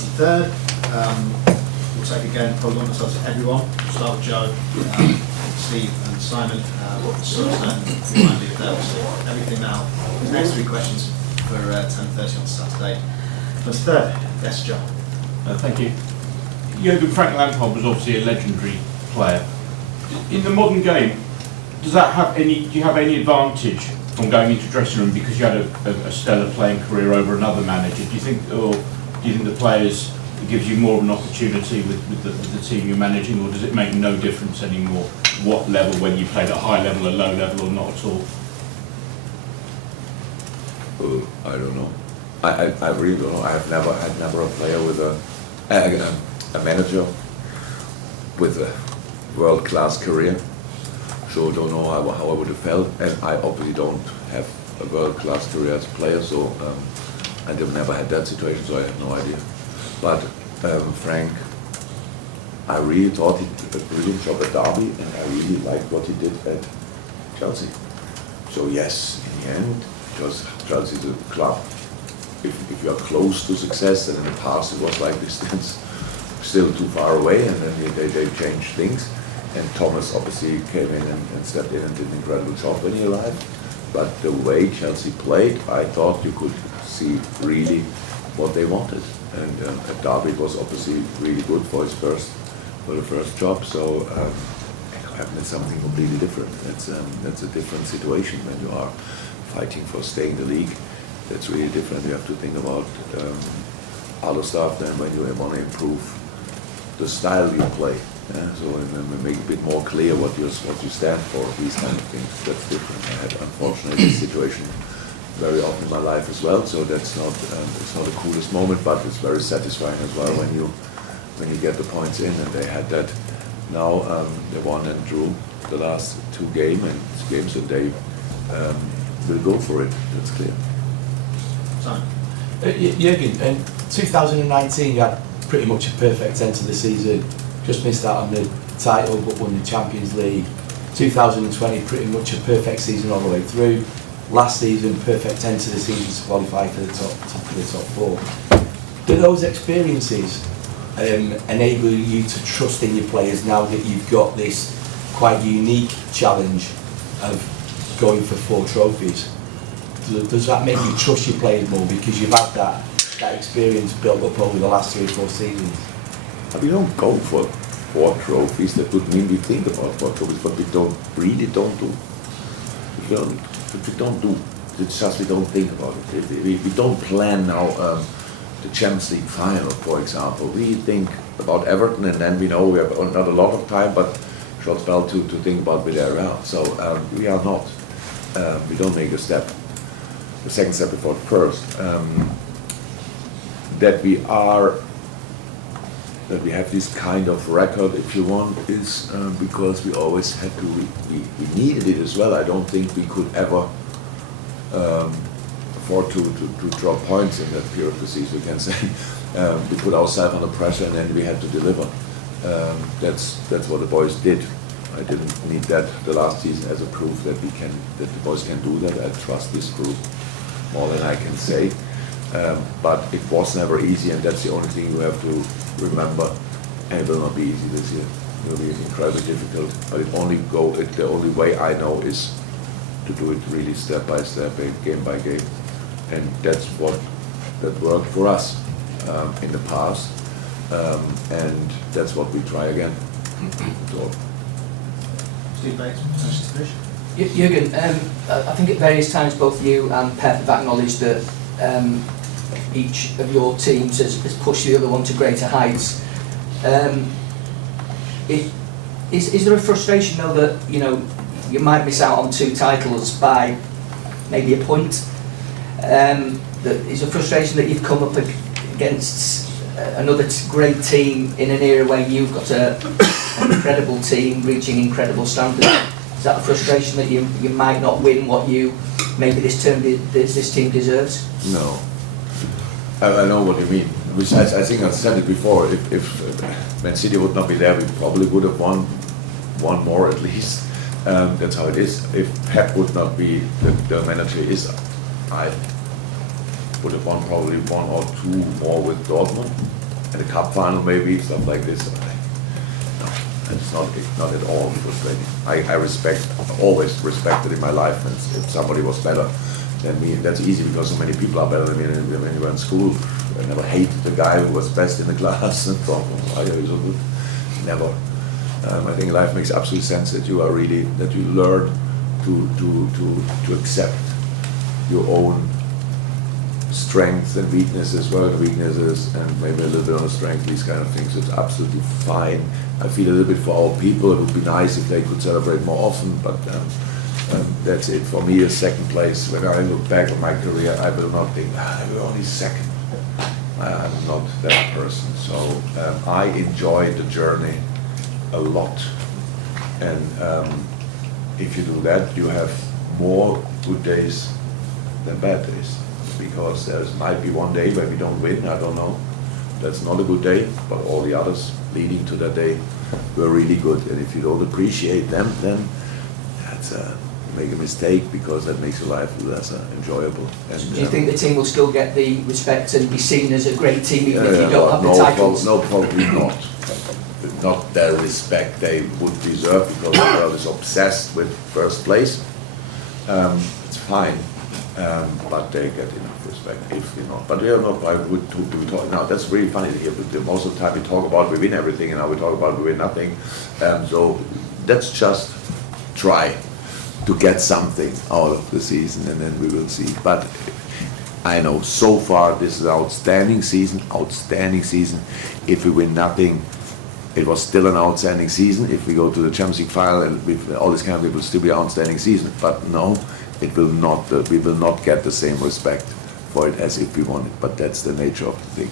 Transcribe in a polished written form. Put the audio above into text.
23rd. We'll take again, probably want to talk to everyone. We'll start with Joe, Steve and Simon. What sort of remind me of that? So everything now. Next 3 questions for 10:30 on Saturday. 23rd. Yes, Joe. Thank you. Frank Lampard was obviously a legendary player. In the modern game, do you have any advantage from going into dressing room because you had a stellar playing career over another manager? Do you think the players, it gives you more of an opportunity with the team you're managing, or does it make no difference anymore what level, whether you played at a high level, a low level, or not at all? I don't know. I really don't know. I've never a player with a manager with a world-class career. So I don't know how I would have felt, and I obviously don't have a world-class career as a player, so I never had that situation, so I have no idea. But Frank, I really thought he did a brilliant job at Derby, and I really liked what he did at Chelsea. So yes, in the end, because Chelsea is a club, if you are close to success, and in the past it was like this, it's still too far away, and then they changed things. And Thomas obviously came in and stepped in and did an incredible job when he arrived. But the way Chelsea played, I thought you could see really what they wanted. And at Derby it was obviously really good for the first job. So it's something completely different. That's a different situation when you are fighting for staying in the league. That's really different. You have to think about other stuff than when you want to improve the style you play. So make it a bit more clear what you stand for, these kind of things. That's different. I had unfortunately this situation very often in my life as well. So that's not it's not the coolest moment, but it's very satisfying as well when you get the points in. And they had that. Now they won and drew the last 2 games, and they will go for it. That's clear. Simon. Jürgen, in 2019 you had pretty much a perfect end to the season. Just missed out on the title but won the Champions League. 2020 pretty much a perfect season all the way through. Last season perfect end to the season to qualify for the top 4. Do those experiences enable you to trust in your players now that you've got this quite unique challenge of going for 4 trophies? Does that make you trust your players more because you've had that experience built up over the last 3 or 4 seasons? We don't go for 4 trophies. That would mean we think about 4 trophies, but we really don't do. We don't do. It's just we don't think about it. We don't plan now the Champions League final, for example. We think about Everton, and then we know we have not a lot of time, but short spell to think about Villarreal. So we are not. We don't make the second step before the first. That we have this kind of record, if you want, is because we always had to, we needed it as well. I don't think we could ever afford to drop points in that period of the season, we can say. We put ourselves under pressure and then we had to deliver. That's what the boys did. I didn't need that the last season as a proof that the boys can do that. I trust this group more than I can say. But it was never easy, and that's the only thing you have to remember. And it will not be easy this year. It will be incredibly difficult. But the only way I know is to do it really step by step, game by game, and that's that worked for us in the past, and that's what we try again. So. Steve Bates, Jürgen, I think at various times both you and Pep have acknowledged that each of your teams has pushed the other one to greater heights. Is there a frustration though that you might miss out on 2 titles by maybe a point? That is a frustration that you've come up against another great team in an era where you've got an incredible team reaching incredible standards. Is that a frustration that you might not win what maybe this team deserves? No, I know what you mean. Besides, I think I said it before. If Man City would not be there, we probably would have won more at least. That's how it is. If Pep would not be the manager is, I would have won probably 1 or 2 more with Dortmund. And the cup final maybe, stuff like this. No, it's not at all frustrating. I always respected in my life, and if somebody was better than me, that's easy because so many people are better than me. And when you were in school, I never hated the guy who was best in the class and thought, oh, why are you so good? Never. I think life makes absolute sense that you learn to accept your own strengths and weaknesses, and maybe a little bit on the strength, these kind of things. It's absolutely fine. I feel a little bit for our people. It would be nice if they could celebrate more often, but that's it. For me, a second place. When I look back on my career, I will not think, we're only second. I'm not that person. So I enjoy the journey a lot. And if you do that, you have more good days than bad days. Because there might be one day where we don't win, I don't know. That's not a good day, but all the others leading to that day were really good. And if you don't appreciate them, then that's you make a mistake, because that makes your life less enjoyable. And, do you think the team will still get the respect and be seen as a great team even if you don't have the titles? No, probably not. Not the respect they would deserve, because the world is obsessed with first place. It's fine. But they get enough respect if you know. But we are not. We talk now. That's really funny here. Most of the time we talk about we win everything, and now we talk about we win nothing. So let's just try to get something out of the season, and then we will see. But I know so far this is an outstanding season. Outstanding season. If we win nothing, it was still an outstanding season. If we go to the Champions League final and with all this kind of, it will still be an outstanding season. But no. It will not. We will not get the same respect for it as if we won it. But that's the nature of the thing.